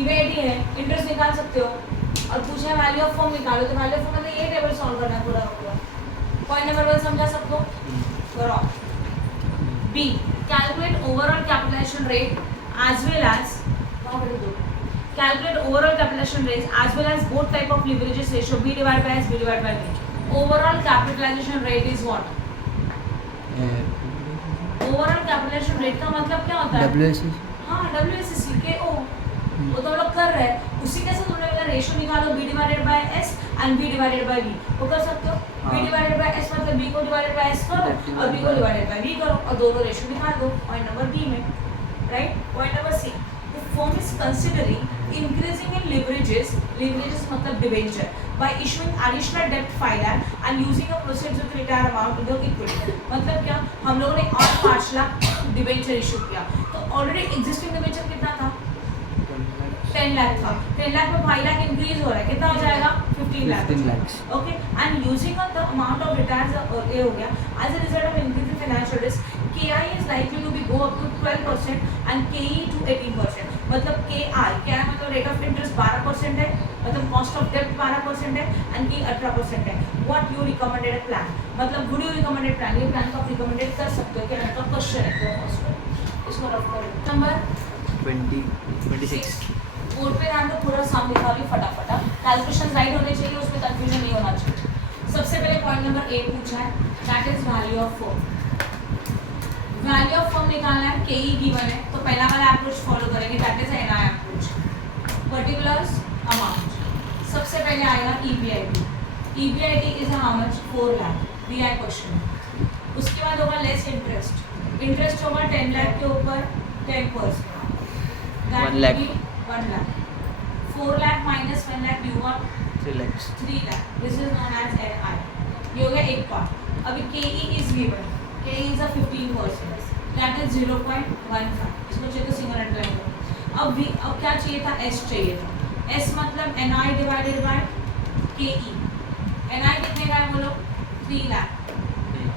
ईवेटी है इंटरेस्ट निकाल सकते हो और पूछा है वैल्यू ऑफ फॉर्म निकालो तो वैल्यू ऑफ फॉर्म में ये टेबल सॉल्व करना है पूरा पूरा पॉइंट नंबर 1 समझा सबको करो बी calculate overall capitalisation rate as well as calculate overall capitalization rates as well as both type of leverages ratio b divided by s b divided by b overall capitalization rate is what overall capitalization rate का मतलब क्या होता है WSC हाँ WSC के ओ वो तो हम लोग कर रहे हैं उसी के साथ उन्होंने बोला रेशियो निकालो b divided bye s and b divided bye b वो कर सकते हो b डिवाइडेड बाय s मतलब b को डिवाइडेड बाय s करो और b को डिवाइडेड बाय b करो और दोनों रेशियो निकाल दो पॉइंट नंबर b में right point number c the firm is considering increasing in leverages मतलब debenture by issuing additional debt finance and using a procedure to retire amount to the equity मतलब क्या हम लोगों ने और 5 लाख डिबेंचर इशू किया तो ऑलरेडी एग्जिस्टिंग डिबेंचर कितना था 10 लाख था 10 लाख में 5 लाख इंक्रीज हो रहा है कितना हो जाएगा 15 lakh okay and using the amount of retires ये हो गया as a result of increase in financial risk KI is likely to be go up to 12% and KE to 18% मतलब KI मतलब रेट ऑफ इंटरेस्ट 12% है मतलब कॉस्ट ऑफ डेब्ट 12% है and KE 18% है व्हाट यू रिकमेंडेड प्लान मतलब would you recommended plan ये plan को आप रिकमेंडेड कर सकते हो कि आपका क्वेश्चन है इसको रफ करो नंबर 26 बोर्ड पे ध्यान दो पूरा साम लिखा हुआ फटाफट कैलकुलेशन राइट होने चाहिए उसमें कंफ्यूजन नहीं होना चाहिए सबसे पहले पॉइंट नंबर 8 पूछा है that is value of firm value of firm निकालना है केई गिवन है तो पहला वाला अप्रोच फॉलो करेंगे that is NI approach particulars amount सबसे पहले आएगा EBIT is how much 4 lakh दिया है क्वेश्चन उसके बाद होगा लेस इंटरेस्ट होगा 10 लाख के ऊपर 10% that 1 lakh 1 lakh 4 lakh minus 1 lakh you got 3 lakhs 3 lakh this is known as NI ये हो गया एक पार्ट अभी KE is given K is a 15%. That is 0.15. इसको चाहिए तो सिंगल अंडरलाइन करो अब क्या चाहिए था S चाहिए था S मतलब NI divided by KE NI कितने का है बोलो 3 लाख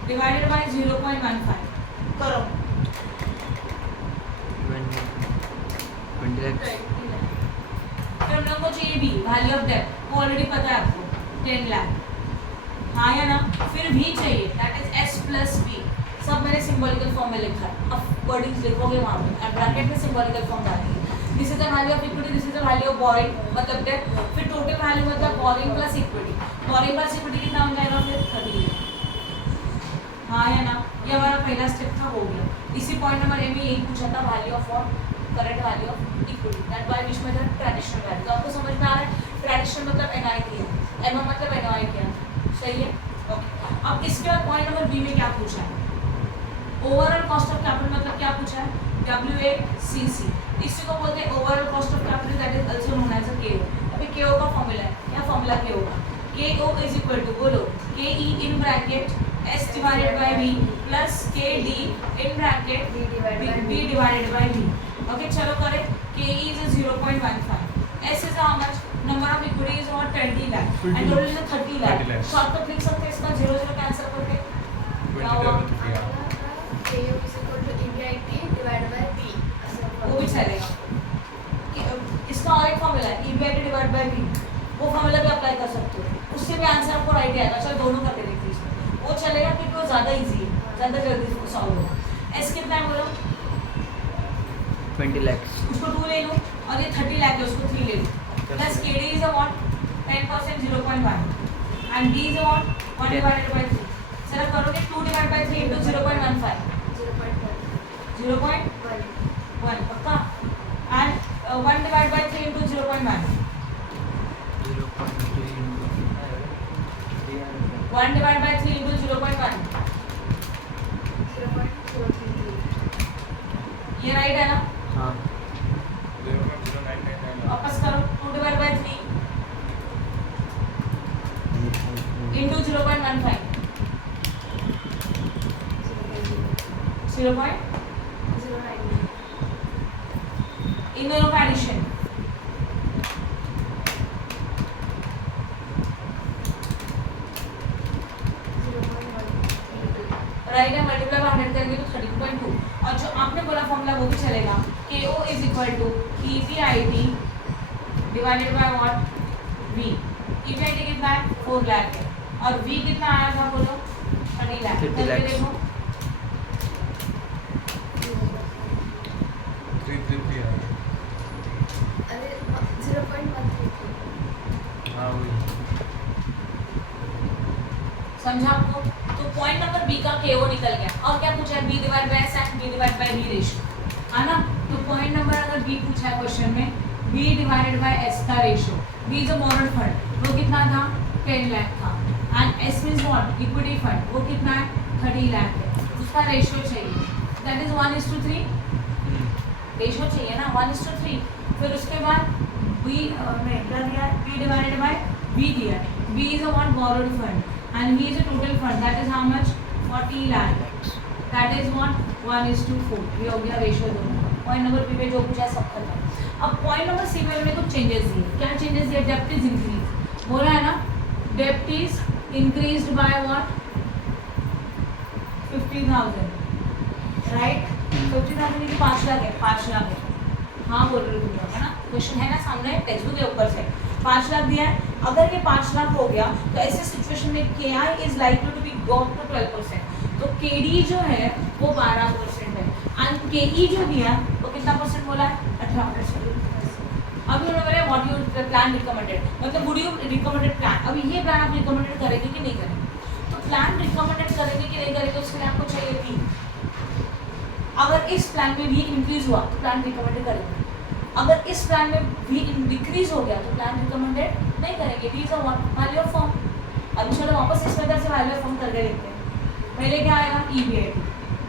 डिवाइडेड बाय 0.15 करो 20 lakhs फिर हम लोग को चाहिए B वैल्यू ऑफ डेब्ट ऑलरेडी पता है आपको 10 लाख हाँ या ना फिर भी चाहिए that is S plus B सब मैंने सिंबॉलिकल फॉर्म में लिखा है अब वर्डिंग्स लिखोगे वहाँ पे और ब्रैकेट में सिंबॉलिकल फॉर्म डालेंगे this is the value of equity this is the value of boring मतलब डेट फिर टोटल वैल्यू मतलब बोरिंग प्लस इक्विटी कितना हो जाएगा फिर 30 हाँ या ना ये हमारा पहला स्टेप था हो गया इसी पॉइंट नंबर ए में यही पूछा था value of current value of equity that by which method traditional value तो आपको समझ में आ रहा है ट्रेडिशनल मतलब एनआई किया एम मतलब एनआई किया सही है ओके अब इसके बाद पॉइंट नंबर बी में क्या पूछा है ओवरऑल कॉस्ट ऑफ कैपिटल मतलब क्या पूछा है WACC इसी को बोलते हैं overall cost of capital that is also known as a KO अभी KO का फॉर्मूला है क्या फॉर्मूला KO का KO इज इक्वल टू बोलो KE in bracket S divided by V plus KD in bracket B divided by V okay चलो करें KE is 0.15 S is how much number of equity is what 20 lakh and total is 30 lakh shortcut लिख सकते हैं इसका 0 cancel करके क्या होगा KU is equal to EBIT divided by B. वो भी चलेगा इसका और एक फॉर्मूला है EBIT डिवाइड बाय B वो फॉर्मूला भी अप्लाई कर सकते हो उससे भी आंसर आपको राइट आएगा चलो दोनों करके देखिए इसमें वो चलेगा क्योंकि वो ज़्यादा इजी है ज़्यादा जल्दी सॉल्व होगा S कितना है बोलो 20 lakhs उसको 2 ले लो और ये 30 लाख है उसको 3 ले लो plus KD is a what 10% 0.1 and D is a what 1 divided by 3 sir आप करोगे 2 डिवाइड बाय 3 into 0.15 0.1 पक्का and 1 divided by 3 into 0.1 1 divided by 3 into 0.1 ये राइट है ना हाँ 0.099 वापस करो 2 divided by 3 into 0.15 0. इन दोनों का एडिशन वाला फॉर्मूला वो भी चलेगा, KO is equal to EBIT divided by what V। EBIT कितना है 4 लाख है और V कितना आया था बोलो 30 लाख। 30 करके lakhs। देखो 333 आ गया। अरे 0.133 हाँ वही। समझा आपको? तो पॉइंट नंबर बी का KO निकल गया। और क्या पूछा है? B divide by S and B divide by V ratio, है ना? तो पॉइंट नंबर अगर B पूछा है क्वेश्चन में, B डिवाइडेड बाय S का ratio, B is a borrowed fund, वो कितना था 10 लाख था, and S means what equity fund, वो कितना है 30 लाख है। उसका रेशियो चाहिए, दैट इज 1:3 रेशियो चाहिए ना 1:3। फिर उसके बाद B ने क्या दिया है? B डिवाइडेड बाय V दिया है। B is a what borrowed fund and he is a total fund that is how much 40 lakh, that is what 1:4। ये हो गया रेशियो दोनों का। पॉइंट नंबर बी पे जो पूछा है सब खत्म। अब पॉइंट नंबर सी में हमने कुछ चेंजेस दिए। क्या चेंजेस दिए? डेप्ट इज इंक्रीज, बोला है ना, डेप्ट is increased by what 50,000, right? 50,000 की 5 लाख है, 5 लाख है, हाँ बोल रहे हो तुम लोग, है ना? क्वेश्चन है ना सामने टेक्स्ट बुक के ऊपर से 5 लाख दिया है। अगर ये 5 लाख हो गया तो ऐसे सिचुएशन में KI is likely to be go up to 12%। तो KD जो है वो 12% है एंड KE जो दिया वो कितना परसेंट बोला है 18%। अभी उन्होंने बोला व्हाट यू प्लान रिकमेंडेड, मतलब वुड यू रिकमेंडेड प्लान। अभी ये प्लान आप रिकमेंडेड करेंगे कि नहीं करेंगे? तो प्लान रिकमेंडेड करेंगे कि नहीं करेंगे उसके लिए आपको चाहिए थी, अगर इस प्लान में भी इंक्रीज हुआ तो प्लान रिकमेंडेड करेंगे, अगर इस प्लान में भी डिक्रीज हो गया तो प्लान रिकमेंडेड नहीं करेंगे। These are what value of firm. अभी चलो वापस इस मेथड से वैल्यू ऑफ फॉर्म करके देखते हैं। पहले क्या आएगा EBIT,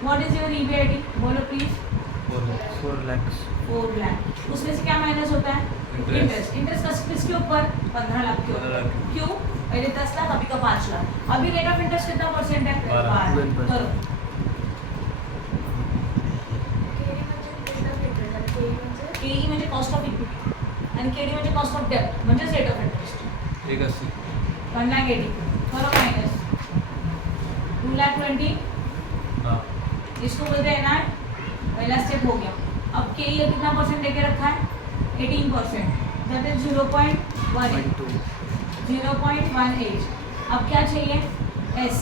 what is your EBIT बोलो प्लीज 4 lakhs। 4 लाख। उसमें से क्या माइनस होता है? इंटरेस्ट। इंटरेस्ट किसके ऊपर? 15 लाख के 15 ऊपर। लाख। क्यों? पहले 10 लाख अभी का 5 लाख। अभी रेट ऑफ इंटरेस्ट कितना परसेंट है? 12%। करो KE म्हणजे कॉस्ट ऑफ इक्विटी आणि KD म्हणजे कॉस्ट ऑफ डेब्ट म्हणजेच रेट ऑफ इंटरेस्ट। 180 1,80,000 करो माइनस 2,20,000, हाँ इसको बोलते हैं ना पहला स्टेप हो गया। अब KE कितना परसेंट लेके रखा है? 18%, दैट इज 0.18। 0.18। अब क्या चाहिए? S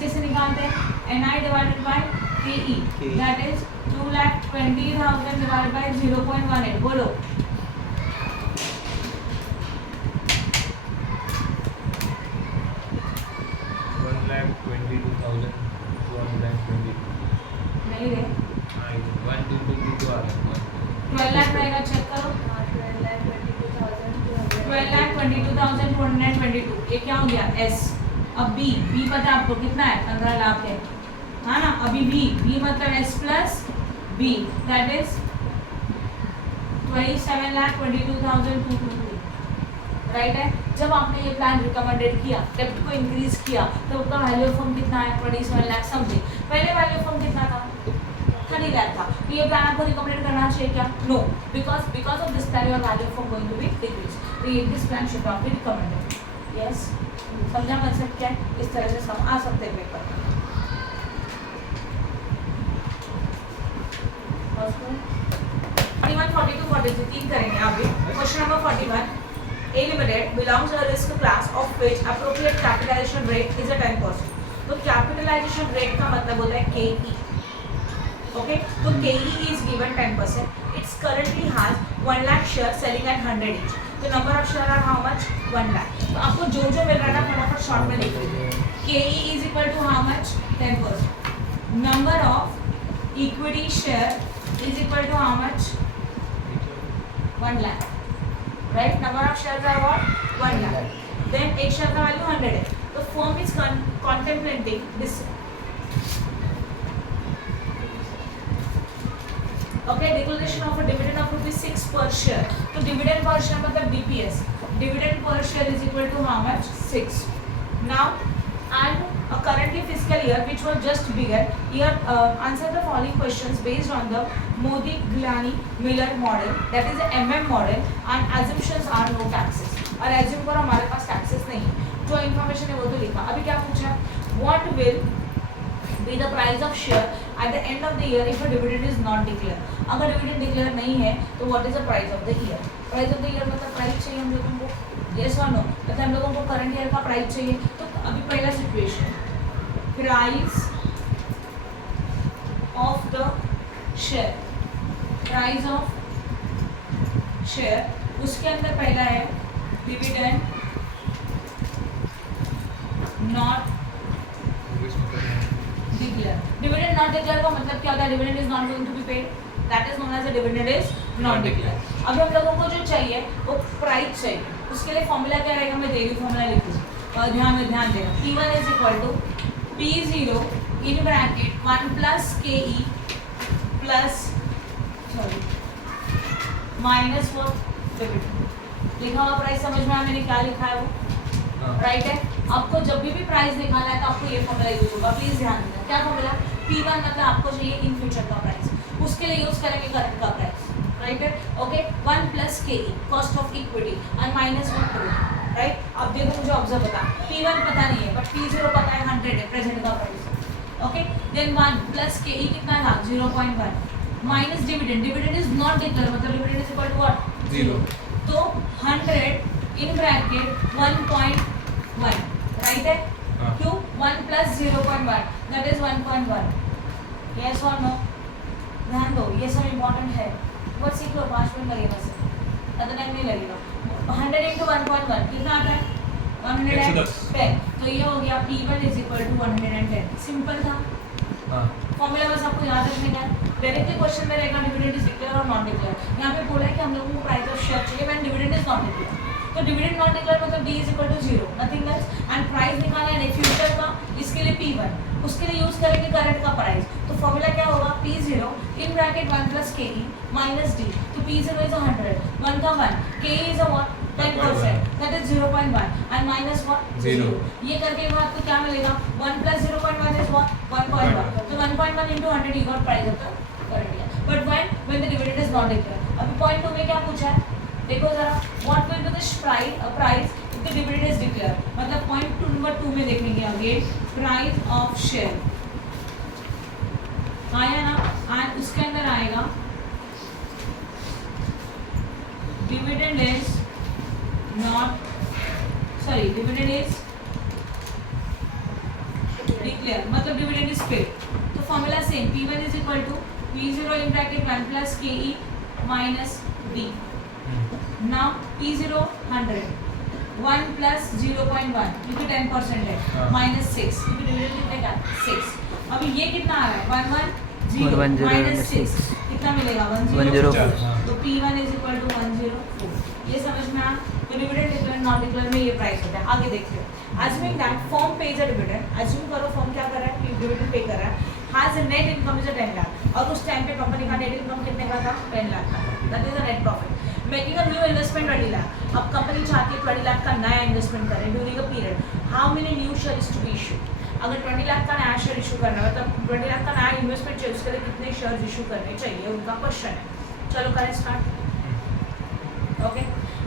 कैसे निकालते हैं? NI divided by KE, that is 2,20,000 divided by 0.18। बोलो 1,22,220। नहीं रे, 1,222 आ रहा है। 12 लाख रहेगा, चेक करो 12,22,222। ये क्या हो गया? S। अब B पता है आपको कितना है? 15 लाख है, हाँ ना? अभी B मतलब S plus B, that is 27,22,222, right है? जब आपने ये प्लान रिकमेंडेड किया, डेब्ट को इंक्रीज किया, तो उसका वैल्यू ऑफ फॉर्म कितना है? 27 लाख समथिंग। पहले वैल्यू ऑफ फॉर्म कितना था? 30 लाख था। तो ये प्लान आपको रिकमेंडेड करना चाहिए क्या? No, because of this plan your value of firm going to be decrease. तो ये this plan should not be recommended. Yes, समझा कंसेप्ट क्या है? इस तरह से सम आ सकते हैं पेपर में। 41, 42, 43 तीन करेंगे अभी। Question number 41, A Limited belongs to a risk class of which appropriate capitalization rate is a 10%। तो कैपिटलाइजेशन रेट का मतलब होता है KE, ओके? तो KE is given 10%. It's currently has 1 lakh share selling at 100 each. तो number of share are how much? 1 lakh. तो आपको जो मिल रहा है ना फटाफट शॉर्ट में लिख लीजिए। KE is equal to how much? 10%. Number of equity share is equal to how much? 1 lakh. Right? Number of shares are what? 1 lakh. Then एक share का value 100 है। तो firm is contemplating this. Okay, declaration of a dividend of ₹6 per share. तो dividend per share मतलब DPS. Dividend per share is equal to how much? 6. Now, and currently fiscal year which was just begun, here answer the following questions based on the Modigliani-Miller model, that is the MM model, and assumptions are no taxes. और assume करो हमारे पास taxes नहीं है, जो information है वो तो लिखा। अभी क्या पूछा? What will be the price of share at the end of the year if a dividend is not declare, अगर डिविडेंड डिक्लेयर नहीं है तो what is the price of the year? Price of the year मतलब price चाहिए हम लोगों को, yes और नो, मतलब हम लोगों को करंट ईयर का प्राइस चाहिए। तो अभी पहला situation, price of the share, price of share, उसके अंदर पहला है dividend not declare. Dividend not declare का मतलब क्या होता है? Dividend is not going to be paid, that is known as a dividend is not declare. अब हम लोगों को जो चाहिए वो प्राइस चाहिए, उसके लिए फॉर्मूला क्या रहेगा? मैं दे रही हूँ फॉर्मूला लिख दूँ और ध्यान देना। P1 is equal to P0 in bracket 1 plus KE plus minus वो डिविडेंड। लिखा हुआ प्राइस समझ में आया मैंने क्या लिखा है वो? राइट है। आपको जब भी प्राइस निकालना है तो आपको ये फॉर्मूला यूज होगा, प्लीज ध्यान देना। क्या फॉर्मूला? P1 मतलब आपको चाहिए इन फ्यूचर का प्राइस, उसके लिए यूज करेंगे करंट का प्राइस, राइट है। Okay, 1 plus KE cost of equity और माइनस 1 डिविडेंड, राइट। अब देखो मुझे ऑब्जर्व बता, P1 पता नहीं है बट P0 पता है 100 है प्रेजेंट का price. Okay, then 1 plus KE कितना था? 0.1 minus dividend, dividend is not declare मतलब dividend is equal to what? 0। तो 100 इन ब्रैकेट 1.1, राइट है। क्यों? 1 प्लस 0.1 दैट इज 1.1, यस और नो? ध्यान दो, ये सब इम्पोर्टेंट है, बस सीख लो, 5 मिनट लगेगा सिर्फ, ज़्यादा टाइम नहीं लगेगा। 100 इंटू 1.1 कितना आता है? 110। तो ये हो गया P1 is equal to 110। Simple था, फॉर्मूला बस आपको याद रखने का है। डायरेक्टली क्वेश्चन में रहेगा डिविडेंड इज डिक्लेयर और नॉट डिक्लेयर। यहाँ पे बोला है कि हम लोगों को प्राइस ऑफ शेयर चाहिए when dividend is not declare. तो डिविडेंड नॉट डिक्लेयर मतलब D is equal to 0, nothing else. And price निकालना है फ्यूचर का, इसके लिए P1, उसके लिए यूज करेंगे करंट का प्राइस। तो फॉर्मूला क्या होगा? P0 in bracket 1 plus KE minus D। तो P0 इज 100, 1 का 1, KE is 10%, that is 0.1 and minus 0। ये करके बाद तो क्या मिलेगा? 1 प्लस 0.1 इज 1.1। तो 1.1 into 100 you got price of the current year. But when the dividend is not declared. अभी पॉइंट 2 में क्या पूछा है देखो जरा, what will be the price if the dividend is declared. मतलब पॉइंट नंबर 2 में देखेंगे अगेन, प्राइस ऑफ शेयर आया ना, एंड उसके अंदर आएगा dividend is dividend is declare मतलब डिविडेंड इज पेड। तो formula same, P1 is equal to P0 in bracket 1 plus KE minus D। Now P0 100, 1 plus 0.1 क्योंकि 10% है, माइनस 6 क्योंकि डिविडेंड कितने का? 6। अभी ये कितना आ रहा है? 110 माइनस 6 कितना मिलेगा? 104। तो P1 इज इक्वल टू 104। ये समझ में आ? तो डिविडेंड डिक्लेयर नॉट डिक्लेयर में ये प्राइस होता है। आगे देखते हैं। Assuming that firm page a dividend, assume करो फर्म क्या कर रहा है? डिविडेंड पे कर रहा है, has a net income is 10 lakh, और उस टाइम पे कंपनी का नेट इनकम कितने का था? 10 लाख का, that is a net profit. Making a new investment 20 lakh. अब कंपनी चाहती है 20 लाख का नया इन्वेस्टमेंट करें during a period. How many new shares to be issue? अगर 20 लाख का नया शेयर इशू करना है मतलब 20 लाख का नया इन्वेस्टमेंट चाहिए, उसके लिए कितने शेयर्स इशू करने चाहिए, उनका क्वेश्चन है। चलो करें स्टार्ट। ओके,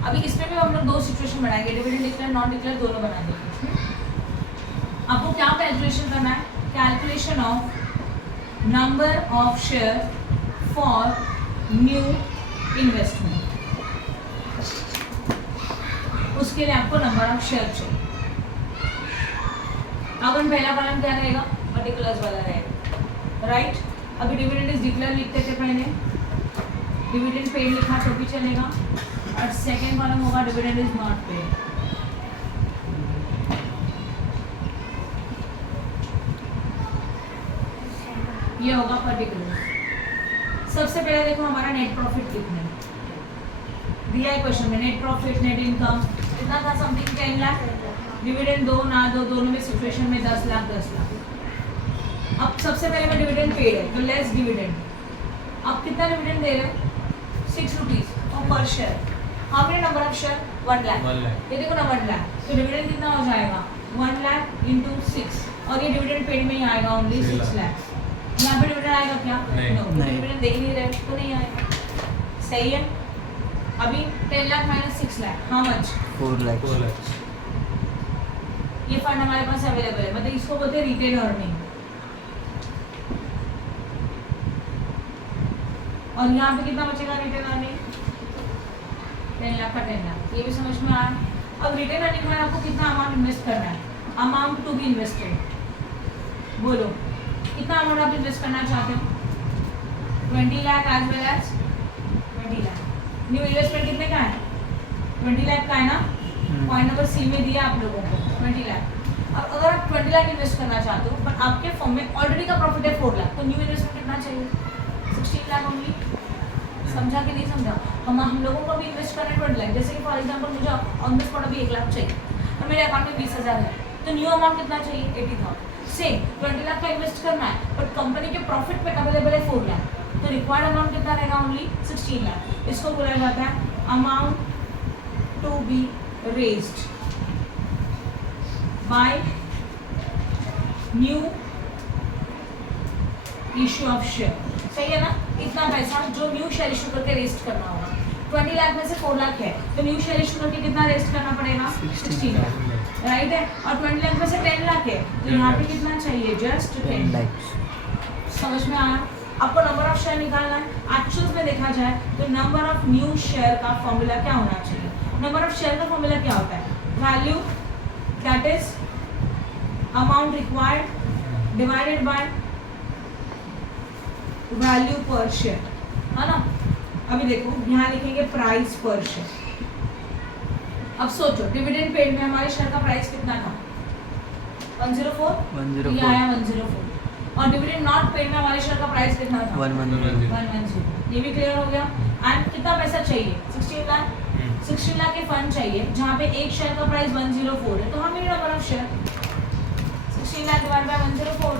अभी इसमें भी हम लोग 2 सिचुएशन बनाएंगे, डिविडेंड डिक्लेयर नॉट डिक्लेयर दोनों बना देंगे। आपको क्या कैलकुलेशन करना है? Calculation of number of share for new investment, उसके लिए आपको नंबर ऑफ शेयर चाहिए। अब हम पहला कॉलम क्या रहेगा? पर्टिकुलर्स वाला रहेगा, राइट। अभी डिविडेंड इज डिक्लेयर लिखते थे पहले, डिविडेंड पेड लिखा तो भी चलेगा, और सेकेंड कॉलम होगा डिविडेंड इज नॉट पेड। ये होगा पर्टिकुलर। सबसे पहले देखो हमारा नेट प्रॉफिट कितना है दिया है क्वेश्चन में। नेट प्रॉफिट, नेट इनकम कितना था? समथिंग 10 लाख। डिविडेंड दो ना दो, दोनों में सिचुएशन में 10 लाख 10 लाख। अब सबसे पहले में डिविडेंड पेड है तो लेस डिविडेंड। आप कितना डिविडेंड दे रहे हो? 6 रुपीज़ और पर share. How many number of share? 1 lakh. ये देखो ना 1 लाख, तो डिविडेंड कितना हो जाएगा? 1 लाख इंटू 6, और ये डिविडेंड पेड में ही आएगा ओनली 6 लाख। यहाँ पे डिविडेंड आएगा क्या? नो, डिविडेंड दे ही नहीं रहे तो नहीं आएगा। सही है। अभी 10 lakh minus 6 lakh, how much? 4 lakh. ये फंड हमारे पास अवेलेबल है, मतलब इसको बोलते हैं रिटेन अर्निंग। और यहाँ पे कितना बचेगा रिटेन अर्निंग 10 लाख का 10 लाख। ये भी समझ में आया। अब रिटेन अर्निंग में आपको कितना अमाउंट इन्वेस्ट करना है, अमाउंट टू बी इन्वेस्टेड, बोलो कितना अमाउंट आप इन्वेस्ट करना चाहते हो? 20 lakh as well as 20 lakh. New investment कितने का है? 20 लाख का है ना, पॉइंट नंबर सी में दिया आप लोगों को 20 लाख। अब अगर आप 20 लाख इन्वेस्ट करना चाहते हो पर आपके फर्म में ऑलरेडी का प्रॉफिट है 4 लाख, तो न्यू इन्वेस्टमेंट कितना चाहिए? 16 लाख ओनली। समझा कि नहीं समझा? हम लोगों को भी इन्वेस्ट करना है 20 लाख। जैसे कि फॉर एग्जांपल मुझे ऑन द स्पॉट अभी 1 लाख चाहिए और मेरे अकाउंट में 20,000 है, तो न्यू अमाउंट कितना चाहिए? 80,000। सेम 20 लाख का इन्वेस्ट करना है बट कंपनी के प्रॉफिट में अवेलेबल है 4 लाख, तो रिक्वायर्ड अमाउंट कितना रहेगा? ओनली 16 लाख। इसको बोला जाता है amount to be raised by new issue of share. सही है ना? इतना पैसा जो न्यू शेयर इशू करके रेस्ट करना होगा। 20 लाख में से 4 लाख है तो न्यू शेयर इशू करके कितना रेस्ट करना पड़ेगा? 16 लाख, राइट है। और 20 लाख में से 10 लाख है तो यहाँ पे कितना चाहिए? जस्ट 10 लाख। समझ में आया? आपको नंबर ऑफ शेयर निकालना है। एक्चुअल में देखा जाए तो नंबर ऑफ न्यू शेयर का फॉर्मूला क्या होना चाहिए? नंबर ऑफ शेयर का फॉर्मूला क्या होता है? Value that is amount required divided by value पर शेयर, है ना। अभी देखो यहाँ लिखेंगे प्राइस पर शेयर। अब सोचो डिविडेंड पेड में हमारे शेयर का प्राइस कितना था? 104। ये आया 104। और डिविडेंड नॉट पेड में हमारे शेयर का प्राइस कितना था? 110। ये भी क्लियर हो गया। एंड कितना पैसा चाहिए? 16 लाख। 16 लाख के फंड चाहिए जहाँ पे एक शेयर का प्राइस 104 है, तो हमें number of share 16 lakh divide by 104।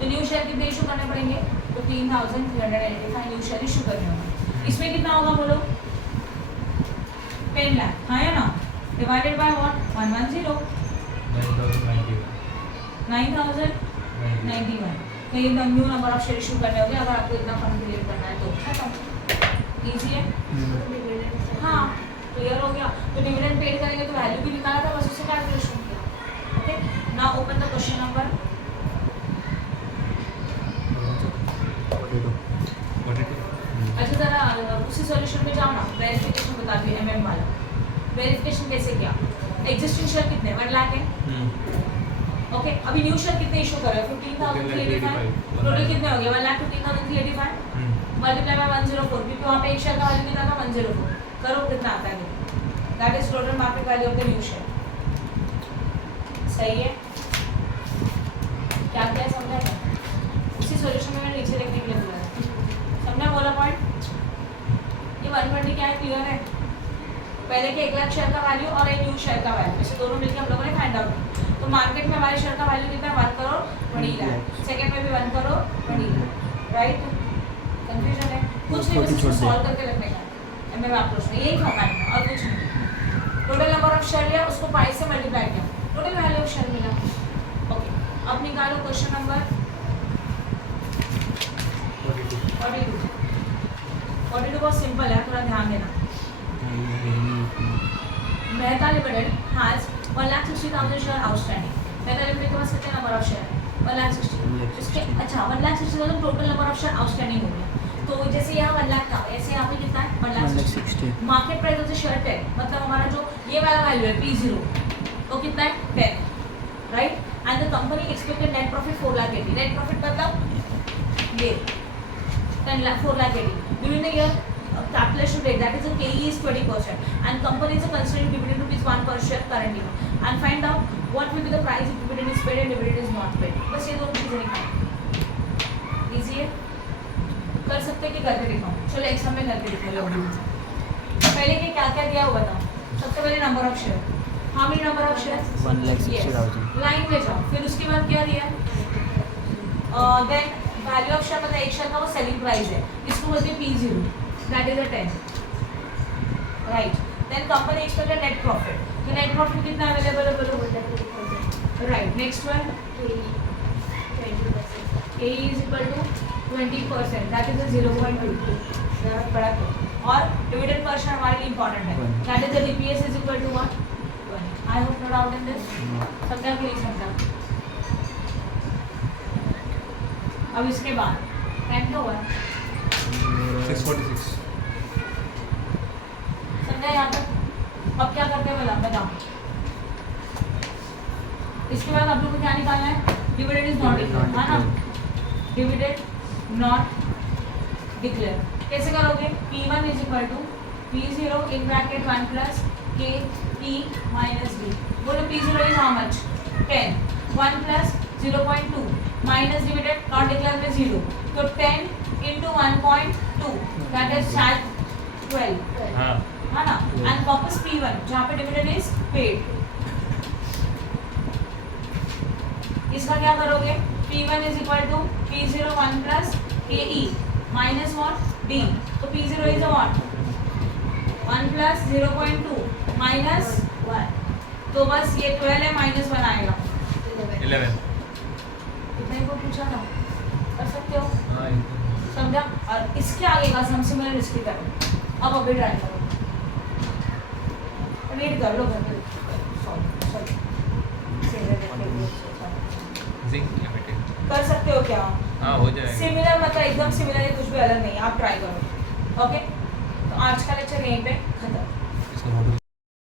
तो न्यू शेयर कितने इशू करने पड़ेंगे? तो 3,385 न्यू शेयर इशू करने होंगे। इसमें कितना होगा बोलो? 10 लाख, हाँ या ना? Divided by what? 110। 9,091। तो ये new number of share issue करने होंगे अगर आपको इतना फंड क्रिएट करना है तो। खत्म, इजी है। हाँ क्लियर हो गया। तो डिविडेंड पेड करेंगे तो वैल्यू भी निकाला था, बस उसे कैलकुलेशन किया। Okay, now open the question number 42। अच्छा जरा उसी सॉल्यूशन में जाओ ना। वेरिफिकेशन बता दिए एमएम वाला। वेरिफिकेशन कैसे किया? एग्जिस्टिंग शेयर कितने? 1 लाख है। ओके, अभी न्यू शेयर कितने इशू कर रहे हो? 15,385। टोटल कितने हो गए? 1,15,385 मल्टीप्लाई बाय 104, क्योंकि वहाँ पे एक शेयर का वैल्यू कितना था? 104। करो कितना आता है? That is total market value of the new share. सही है? क्या क्या समझा क्या? उसी सॉल्यूशन में मैंने नीचे लिखने के लिए बोला है। समझा बोला पॉइंट? ये 120 क्या है? क्लियर है? पहले के 1 लाख शेयर का वैल्यू और एक न्यू शेयर का वैल्यू, ऐसे दोनों मिलकर हम लोगों ने फाइंड आउट किया। तो मार्केट में हमारे शेयर का वैल्यू कितना है? 1 करोड़ 20 लाख। सेकंड में भी 1 करोड़ 20 लाख, राइट? कंफ्यूजन है? कुछ नहीं, बस इसको सॉल्व करके रखने का एमएम अप्रोच में, यही फॉर्मेट में और कुछ नहीं। टोटल नंबर ऑफ शेयर लिया, उसको 5 से मल्टीप्लाई किया, टोटल वैल्यू ऑफ शेयर मिला। ओके, अब निकालो क्वेश्चन नंबर 42 बहुत सिंपल है, थोड़ा ध्यान देना। Mehta limited has 1,60,000 share outstanding. Mehta limited के पास कितने नंबर ऑफ शेयर है? 1,60,000। इसके अच्छा 1,60,000 total number of share outstanding हो गया। तो जैसे यहाँ 1 लाख था, ऐसे यहाँ पे कितना है? 1,60,000। Market price of the share 10, मतलब हमारा जो ये वाला वैल्यू है P0, तो कितना है? 10, right? And the company expected net profit 4,80,000। Net profit मतलब ये 4,80,000 during the year. Calculation rate, that is the KE is 20% and company is considering dividend rupees 1 per share currently, and find out what will be the price if dividend is paid and dividend is not paid. बस ये दोनों चीजें निकालनी। Easy है, कर सकते कि करके दिखाओ? चलो एग्जाम में करके दिखा लो। पहले के क्या क्या दिया वो बताओ। सबसे पहले number of share, how many number of share? 1,60,000। Line पे जाओ, फिर उसके बाद क्या दिया? देन वैल्यू ऑफ शेयर, मतलब एक शेयर का वो सेलिंग प्राइस है, इसको बोलते हैं P0, that is a 10, right? Then company expected net profit, तो net profit कितना अवेलेबल है बोलो? Right, next one 20%, KE is equal to 20%, that is a 0.22, ज़रा बड़ा तो। और डिविडेंड पर शेयर हमारे लिए इंपॉर्टेंट है, that is the DPS is equal to what? 1। I hope no doubt in this, समझा कि नहीं समझा? अब इसके बाद टाइम क्या हुआ है 646 समझा यहाँ तक। अब क्या करते हैं बताओ। इसके बाद आप लोग को क्या निकालना है, डिविडेंड इज नॉट डिक्लेयर, है ना, डिविडेंड नॉट डिक्लेयर। कैसे करोगे, P1 is equal to P0 in bracket 1 plus K P minus B. बोलो P0 is how much 10, 1 plus 0.2 minus dividend not declare में 0, तो 10 इंटू 1.2 दैट इज 12, हाँ है ना, एंड वापस P1 जहाँ पे डिविडेंड इज पेड। इसका क्या करोगे, P1 is equal to P0 1 plus के ई माइनस वॉट डी, तो P0 is a what 1 plus 0.2 minus 1, तो बस ये 12 है माइनस 1 आएगा 11 कितने को पूछा था, कर सकते हो, हाँ समझा। और इसके आगे का सम सिमिलर इसकी करो। अब अभी ट्राई करो, रीड कर लो घर पे, जिंक लिमिटेड कर सकते हो क्या, हाँ हो जाएगा सिमिलर मतलब एकदम सिमिलर है, कुछ भी अलग नहीं है, आप ट्राई करो। ओके, तो आज का लेक्चर यहीं पे खत्म। इसका मॉडल